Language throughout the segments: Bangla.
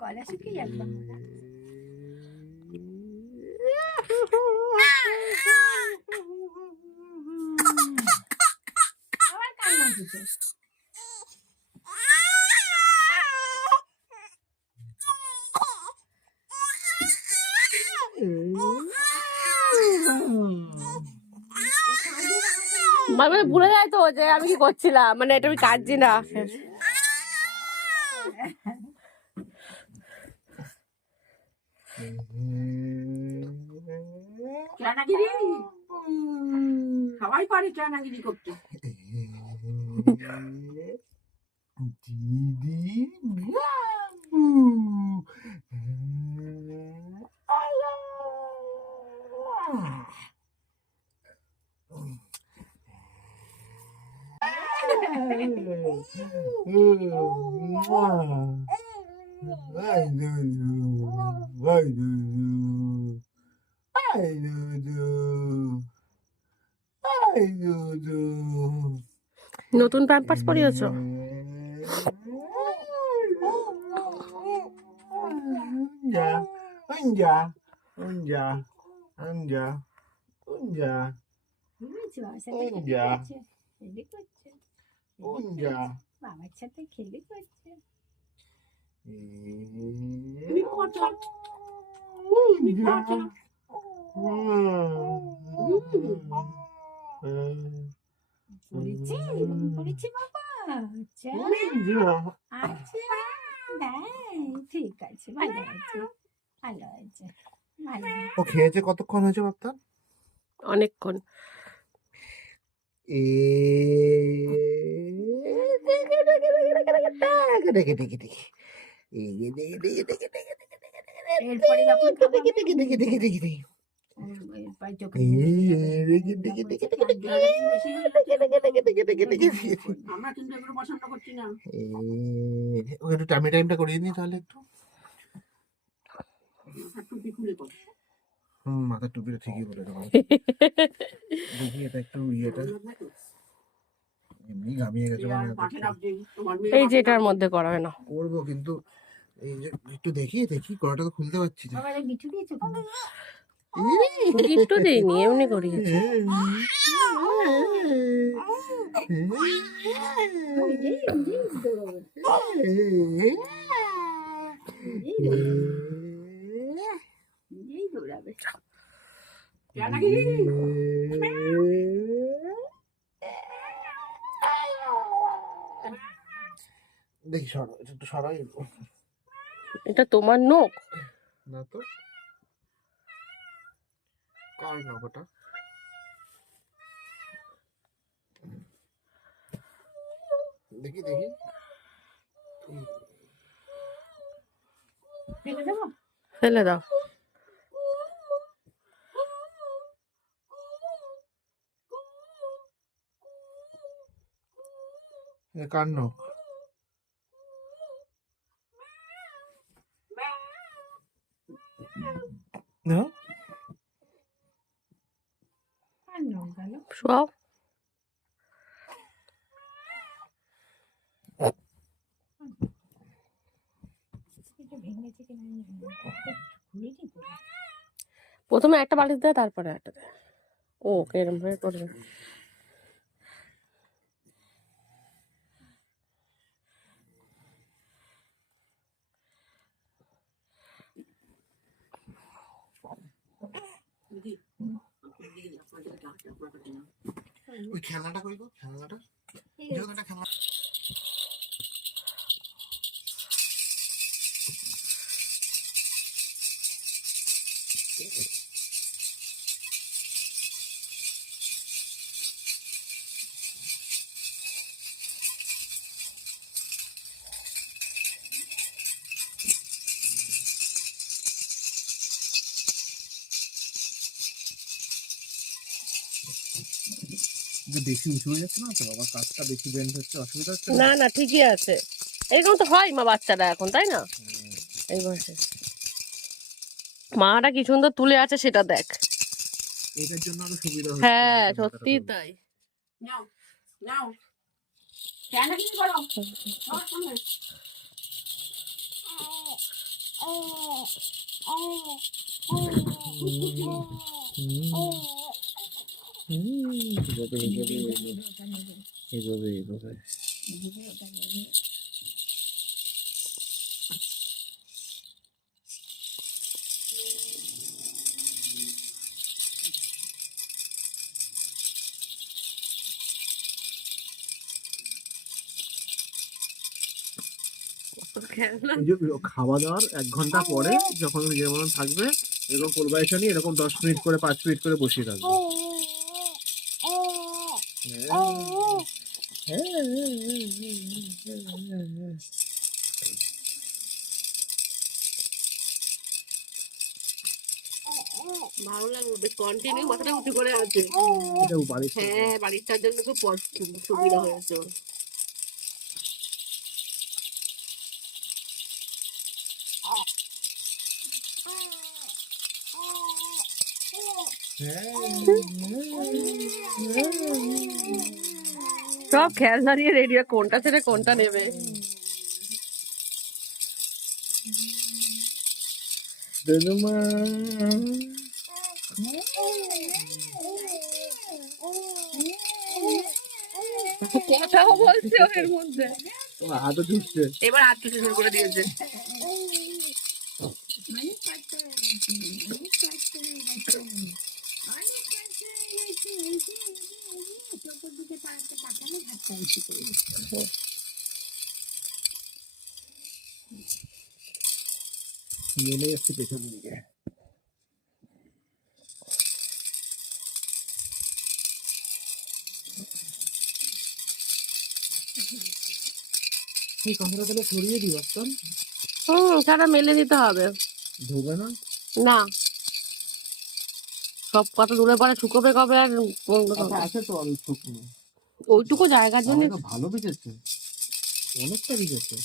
গলা শুকিয়ে যাবে। আবার কান্না হচ্ছে। মানে ভুলে যায় তো যে আমি কি করছিলাম, মানে এটা আমি কাটছি না। চানাগিরি সবাই পারে চানাগিরি করতে। দিদি নতুন প্যাম্পার্স পরিয়েছো? বাবার সাথে খেলে করছে। পড়েছি পড়েছি বাবা। আচ্ছা আচ্ছা ঠিক আছে, ভালো আছে ভালো আছে ভালো। ও খেয়েছে কতক্ষণ হয়েছে বাপ্তা? অনেকক্ষণ। এরপরে যখন আমরা কিন্তু এগুলো পছন্দ করছি না। একটু টাইমটা করিয়ে নি তাহলে একটু। টুপি খুলে কর। মাথার টুপিটা ঠিকই বলে দেবো। দেখি এটা একটু ইয়েটা এমনি ঘামিয়ে গেছে এই যে এটার মধ্যে করা হয় না, করবো কিন্তু এই যে একটু দেখি কড়াটা তো খুলতে পারছি না। গিফটও দিইনি, এমনি করিয়েছি। দেখি সরো, এটা একটু সরাই। এটা তোমার নখ না তো, কার নখ ওটা? দেখি ফেলে দাও। কার নখ? শোয়াও। প্রথমে একটা বালিশ দেয়, তারপরে একটা দেয়। ও এরম ভাবে করবে। ওই খেলনাটা কই গো? খেলনাটা খেলনা বেশি উঁচু হয়ে যাচ্ছে না তো, আবার কাজটা বেশি বেন্ড হচ্ছে, অসুবিধা হচ্ছে না না ঠিকই আছে, এরকম তো হয় মা বাচ্চারা এখন, তাই না? এই বয়সে মাটা কি সুন্দর তুলে আছে সেটা দেখ। এটার জন্য আরো সুবিধা হচ্ছে। হ্যাঁ সত্যি তাই। নাও নাও কেন কি করো? এভাবে খেলনা এই যে খাওয়া দাওয়ার 1 ঘন্টা পরে যখন নিজের মতন থাকবে এরকম কোলবাইসা নিয়ে এরকম 10 মিনিট করে 5 মিনিট করে বসিয়ে রাখবে। ভালো লাগবে, বেশ কন্টিনিউ মাথাটা উঁচু করে আছে। এটাও বাড়ির হ্যাঁ, বাড়িটার জন্য খুব সুবিধা হয়েছে ওর। সব খেলনা নিয়ে রেডি, কোনটা ছেড়ে কোনটা নেবে। কথাও বলছে ওর মধ্যে, হাতও ঢুকছে। এবার হাত টুসে শুরু করে দিয়েছে। মেলে একটু পেছন দিকে। এই কথাটা তাহলে সরিয়ে দিই বর্তমান সেটা মেলে দিতে হবে। ধোবে না? না, সব কত দূরে পরে শুকোবে কবে আর আছে তো অল্প শুকনো। ওইটুকু জায়গার জন্য ভালো বিকেছে, অনেকটা বিকেছে।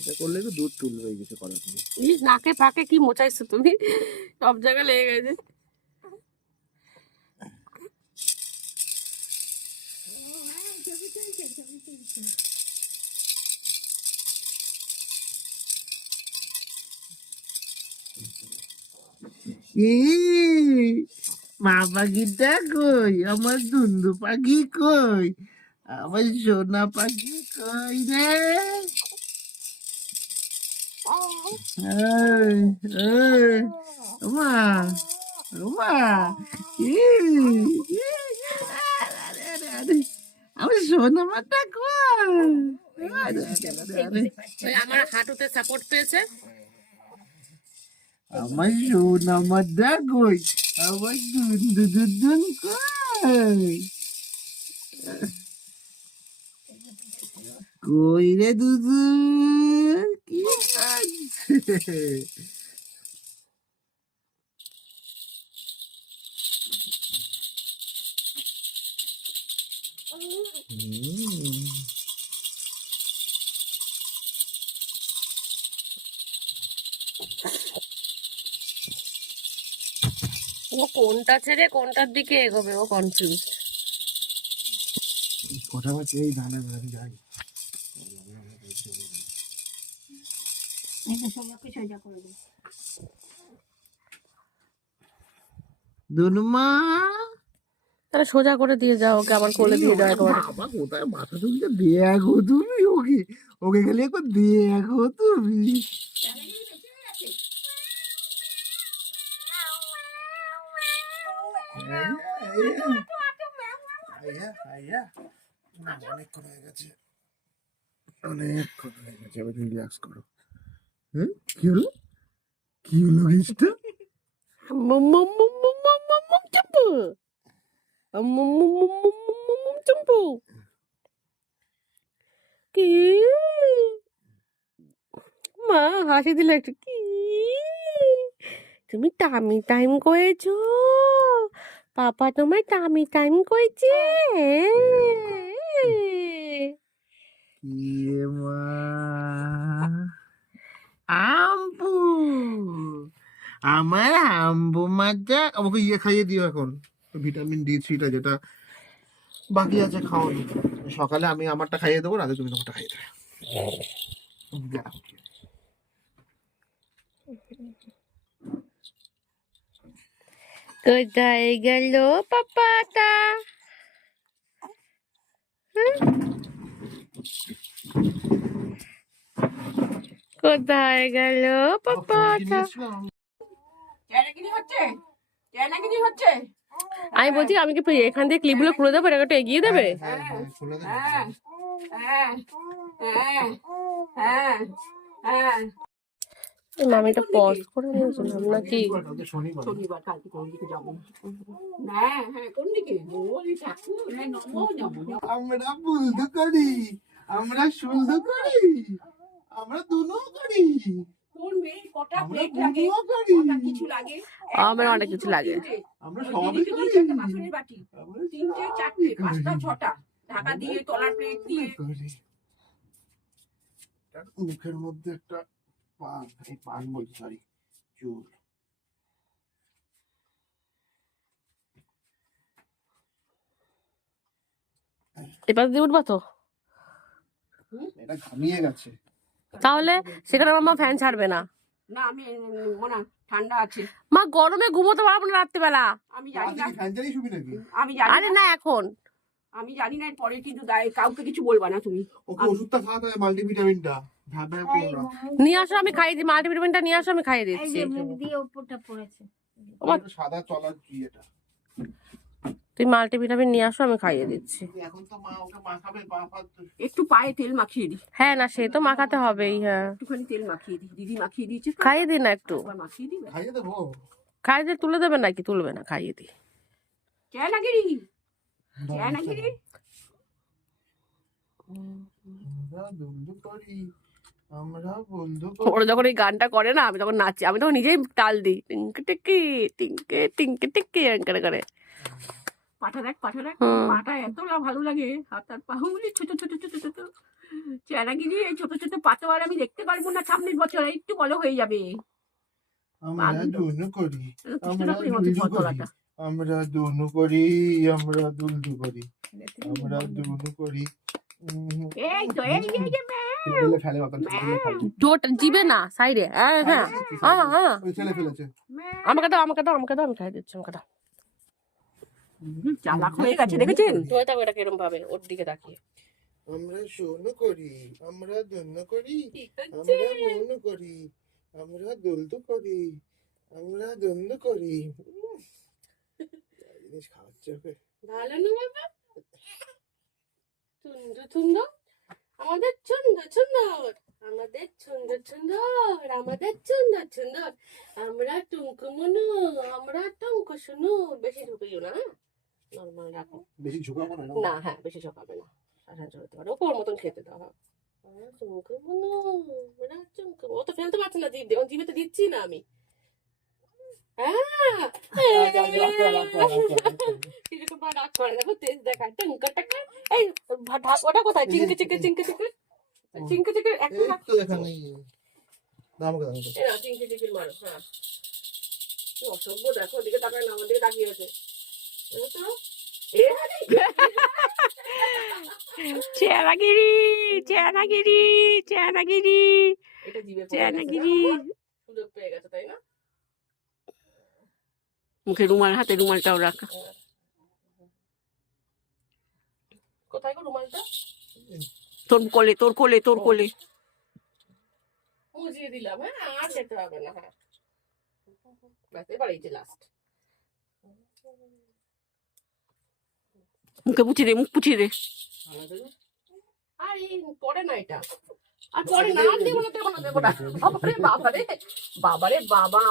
এটা করলে তো দুধ তুলবে কিছু করার নেই। ইস, নাকে পাকে কি মোচাইছো তুমি, সব জায়গায় লেগে গেছে। মা পাখিটা কই, আমার দুন্দু পাখি কই, আমার সোনা পাখি কই রে? মা মা আমার সোনা মাটা কই? আমার হাঁটুতে সাপোর্ট পেয়েছে। আমার সোনা মাটা কই, আমার দুন্দু দুন্দুন কই? কই রে দুদু, কি করছে? ও কোনটা ছেড়ে কোনটার দিকে এগোবে, ও কনফিউজ। কথা বলছে এই ধানে ধানে যাই। দুনুমা তাহলে সোজা করে দিয়ে যাও ওকে, আমার কোলে দিয়ে যাও একবার। বাবা কোথায় মাথা তুলতে দেখো তুমি ওকে, ওকে খালি একবার দেখো তুমি। অনেকক্ষণ হয়ে গেছে, অনেকক্ষণ হয়ে গেছে, এবার তুমি রিল্যাক্স করো। হ্যাঁ কি হলো, কি হলো গেছটা? কি মা হাসি দিলে একটু, কি তুমি টামি টাইম করেছো, পাপা তোমার টামি টাইম করেছে। মা আম্পু আমার হাম্বু মাজা আমাকে ইয়ে খাইয়ে দিও এখন, ভিটামিন D3টা যেটা বাকি আছে খাওয়ানো। সকালে আমি আমারটা খাইয়ে দেবো, রাতে তুমি তোমারটা খাইয়ে দেবে। যাও। কোথায় গেল পাপাটা? কোথায় গেল পাপাটা? চেনাগিরি হচ্ছে, চেনাগিরি হচ্ছে। আমি বলছি আমি কি এখান থেকে ক্লিপগুলো খুলে দেবো, এটা একটু এগিয়ে দেবে? হ্যাঁ, হ্যাঁ, খুলে দেবে। হ্যাঁ হ্যাঁ হ্যাঁ হ্যাঁ হ্যাঁ। মামিটা পজ করে নিয়েছিলাম নাকি? কালকে শনিবার। শনিবার, কালকে কোন দিকে যাবো? হ্যাঁ হ্যাঁ, কোন দিকে? ওই ঠাকুর, হ্যাঁ নমো নমো নমো। আমরা বুলদু করি, আমরা সুলদু করি, আমরা দুনো করি, কোন মেয়ে কটা আমরা প্লেট লাগে, বুলদুও করি, কটা কিছু লাগে? আমার অনেক কিছু লাগে। আমরা ওই সবই দিদিকে দুই করি, চারটে বাসনের বাটি, আমরা তিনটে সবই চারটে করি। পাঁচটা ছটা, ঢাকা দিয়ে তলার প্লেট দিয়ে। করি। তার মুখের মধ্যে একটা পান, এই পান বলছি, সরি, চুল। এবার দিয়ে উঠবা তো? এটা ঘামিয়ে গেছে। তাহলে সেখানে আমার মা ফ্যান ছাড়বে না। না আমি মনে ঠান্ডা আছে, মা গরমে ঘুমোতে পারবো না রাত্রিবেলা। আমি জানি রাতে না, কি ফ্যান চালিয়ে শুবি নাকি? আমি জানি আরে না, না এখন। আমি জানি না এরপরে, কিন্তু কাউকে কিছু বলবা না তুমি। ওকে ওষুধটা খাওয়াতে হবে, মাল্টিভিটামিনটা। ভাবে পুরো নিয়ে আসো, আমি খাইয়ে দিই। মাল্টিভিটামিনটা নিয়ে আসো, আমি খাইয়ে এই দিচ্ছি। যে মুখ দিয়ে উপরটা পড়েছে। সাদা চলার কি এটা? তুই মাল্টিভিটামিন নিয়ে আসো, আমি খাইয়ে দিচ্ছি। এখন তো মা ওকে মাখাবে, পা পা একটু পায়ে তেল মাখিয়ে দিই, হ্যাঁ না, সে তো মাখাতে হবেই। হ্যাঁ একটুখানি তেল মাখিয়ে দিই, দিদি মাখিয়ে দিয়েছে তো, খাইয়ে দিই না একটু। একবার মাখিয়ে দিবে। খাইয়ে দেবো। খাইয়ে দিয়ে তুলে দেবে নাকি? তুলবে না, খাইয়ে দিই। চেনাগিরি, চেনাগিরি। আমরা বন্ধু করি, আমরা বন্ধু ওরা যখন এই গানটা করে না, আমি তখন নাচি। আমি তখন নিজেই তাল দিই, টিঙ্কে টিকি টিঙ্কে টিঙ্কে টিকি করে করে। পাটা দেখ, পাটা দেখ, হুম। পাটা এত ভালো লাগে, হাত আর পাহুলি ছোট ছোট ছোট ছোট। চেনাগিরি এই ছোট ছোট পাতা আর আমি দেখতে পারবো না সামনের বছর, একটু বড় হয়ে যাবে। আমরা দোনো করি, আমরা কৃষ্ণনগরের মতো দুলদু করি, ফতলাটা। আমরা দোনো করি, আমরা দুলদু করি, আমরা দোনো করি। এই তো এই যে ফেলে ফেলে বাবা, ফেলে ফেলে। জোট জিবে না, সাইডে। হ্যাঁ হ্যাঁ হ্যাঁ। ওই ছেলে ফেলেছে। আমাকে দাও, আমাকে দাও, আমাকে দাও, আমি খাইয়ে দিচ্ছি। আমাকে দাও। চালাক হয়ে গেছে, দেখেছেন? তুমি তাও এটা কিরম ভাবে ওর দিকে তাকিয়ে। আমরা শোনো করি, আমরা দোনো করি, আমরা মন করি, আমরা দুলদু করি, আমরা দ্বন্দ্ব করি। জিনিস খাওয়াচ্ছে ওকে। ভালো না বাবা? সুন্দর সুন্দর, আমাদের সুন্দর সুন্দর, আমাদের সুন্দর সুন্দর, আমাদের সুন্দর সুন্দর। আমরা টুঙ্কু মনু, আমরা টুঙ্কু শুনু। বেশি ঢুকিও না, নর্মাল রাখো। বেশি ঝুঁকাবো না। না হ্যাঁ, বেশি ঝোঁকাবে না, সাহায্য হতে পারে। ওপর মতন খেতে দাও। হ্যাঁ, আমরা টুঙ্কু মনু, আমরা টুঙ্কু। ও তো ফেলতে পারছে না জিভ দিয়ে, জিভে তো দিচ্ছি না আমি। হ্যাঁ, কিরকম ভাবে রাগ করে দেখো, তেজ দেখায়, টুঙ্কা টাকা। এই ওটা কোথায়? চিংকে চিংকে চিংকে চিংকে চিংকে চিংকে একটা এই তো এখানে। দাও আমাকে, দাও আমাকে। এই না, চিংকে চিংকে মারো। হ্যাঁ, কি অসভ্য দেখো, ওদিকে তাকায় না, আমার দিকে তাকিয়ে আছে। চেনাগিরি চেনাগিরি চেনাগিরি চেনাগিরি। সুযোগ পেয়ে গেছে, তাই না? মুখে রুমাল, হাতে রুমালটাও রাখা। কোথায় গো রুমালটা? তোর কোলে, তোর কোলে, তোর কোলে। মুজিয়ে দিলাম। হ্যাঁ, আর যেতে হবে না। হ্যাঁ, ব্যাস এবার এই যে লাস্ট। মুখে পুছিয়ে দে, মুখ পুছিয়ে দে। আর এই পরে না এটা, আর পরে না, আর দেবো না দেবো না দেবো না। বাবারে বাবারে বাবারে বাবা।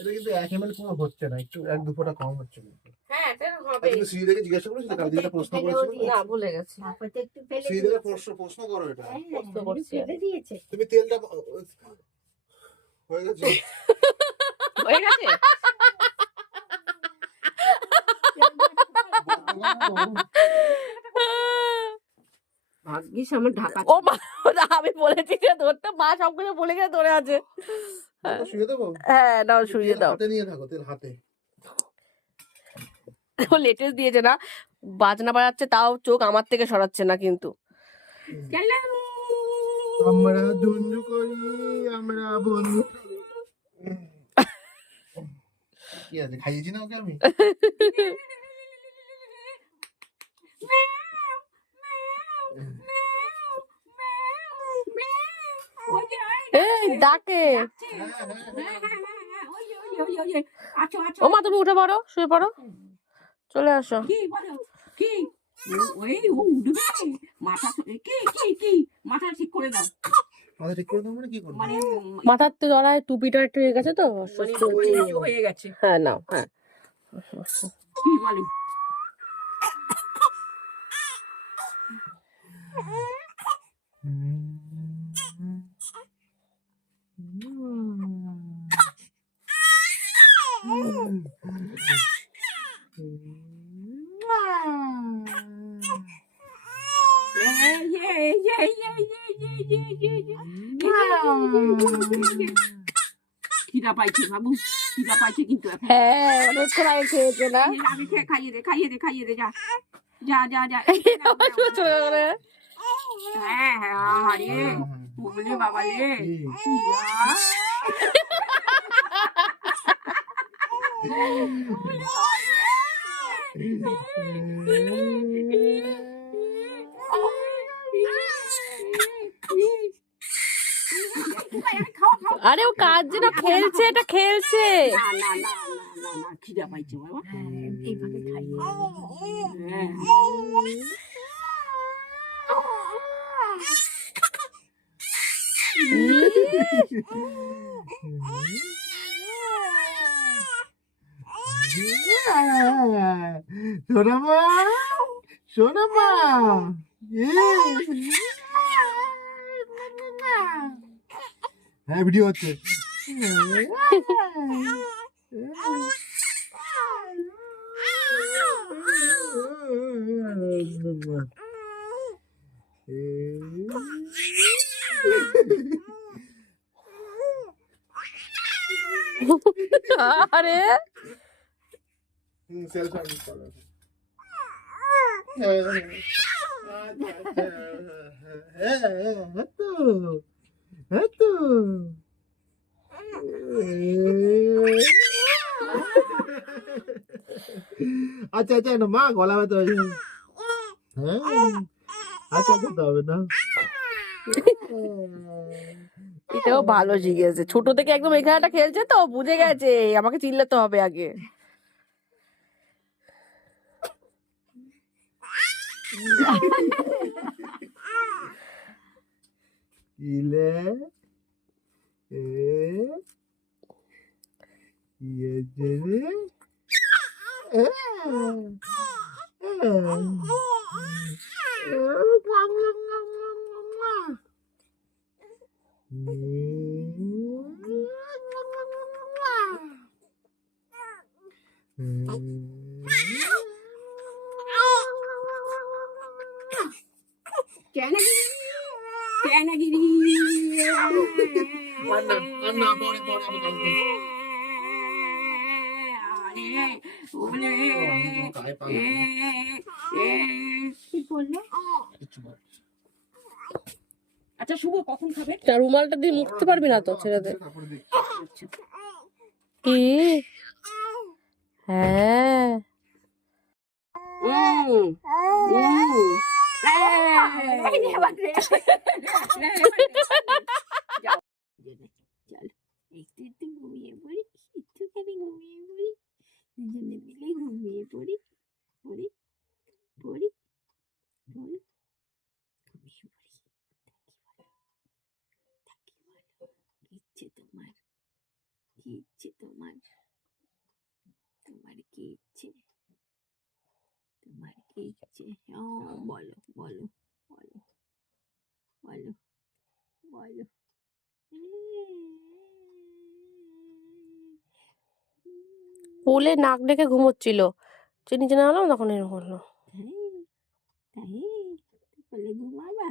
এটা কিন্তু 1 ml পুরো হচ্ছে না, একটু 1-2 ফোঁটা কম হচ্ছে কিন্তু। হ্যাঁ, এটা হবে। তুমি শ্রীদেবীকে জিজ্ঞাসা করেছিলে, কাল যেটা প্রশ্ন করেছিল? না, ভুলে গেছি। তারপরে তো একটু ফেলে শ্রীদেবীকে দিয়েছে। প্রশ্ন করো এটা। হ্যাঁ, প্রশ্ন করছি ফেলে দিয়েছে। তুমি তেলটা হয়ে গেছে। হয়ে গেছে? ভাগ্যিস আমার ঢাকা। ও মা, আমি বলেছি যে ধরতে, মা সবকিছু বলে গেলে ধরে আছে। তোকে শুয়ে দেবো? হ্যাঁ নাও শুয়ে তেল দাও। হাতে নিয়ে থাকো, তেল হাতে। ও লেটেস্ট দিয়েছে না, বাজনা বাজাচ্ছে তাও চোখ আমার থেকে সরাচ্ছে না কিন্তু। আমরা ঝুনঝু করি, আমরা বন্ধু। কি আছে, খাইয়েছি না ওকে আমি? এই ডাকে। আচ্ছা আচ্ছা ও মা তুমি উঠে পড়ো, শুয়ে পড়ো, চলে আসো। কি বলো কি ওই ও উঠবে মাথা কি কি কি মাথা ঠিক করে দাও মাথা ঠিক করে দেবো মানে কি করবো? মানে মাথার তো জড়ায় টুপিটা একটু হয়ে গেছে তো মানে অসুস্থ হচ্ছে। নিচু হয়ে গেছে হ্যাঁ নাও, হ্যাঁ কি বলো খিদা পাইছে বাবু খিদা পাইছে কিন্তু এখন হ্যাঁ অনেকক্ষণ আগে খেয়েছে না। আগে খাইয়ে দে যা যা যা যা চলে গেলে হ্যাঁ হ্যাঁ আরে বলে বাবা রে আরে ও কাঁদছে না, খেলছে, এটা খেলছে। না না না না না খিদা পাইছে বাবা এইভাবে খাইয়ে হ্যাঁ সোনামা, সোনামা, হ্যাঁ ভিডিও হচ্ছে। আরে আচ্ছা আচ্ছা না মা, গলা ব্যথা হয়েছে। হ্যাঁ আচ্ছা আচ্ছা তবে না। এটাও ভালো শিখেছে, ছোট থেকে একদম এই খেলাটা খেলছে তো বুঝে গেছে আমাকে চিল্লাতে হবে আগে। ইলে এ ইয়ে জেরে এ চ্যানাগিরি কি করলো? আচ্ছা শুভ কখন খাবে রুমালটা দিয়ে মুছতে পারবি না তো, ছেড়ে দে। কি হ্যাঁ একটু একটু ঘুমিয়ে পড়ি, একটুখানি ঘুমিয়ে পড়ি, দুজনে মিলে ঘুমিয়ে পড়ি, পড়ি পড়ি পড়ি ঘুমিয়ে পড়ি। কি ইচ্ছে তোমার, কি ইচ্ছে তোমার, তোমার কি ইচ্ছে, তোমার কি ইচ্ছে? ও বলো বলো বলো বলো বলো। বলে নাক ডেকে ঘুমোচ্ছিল, যে নিচে নামলাম তখন এরকম করলো। তাই তাই বলে ঘুমাবা।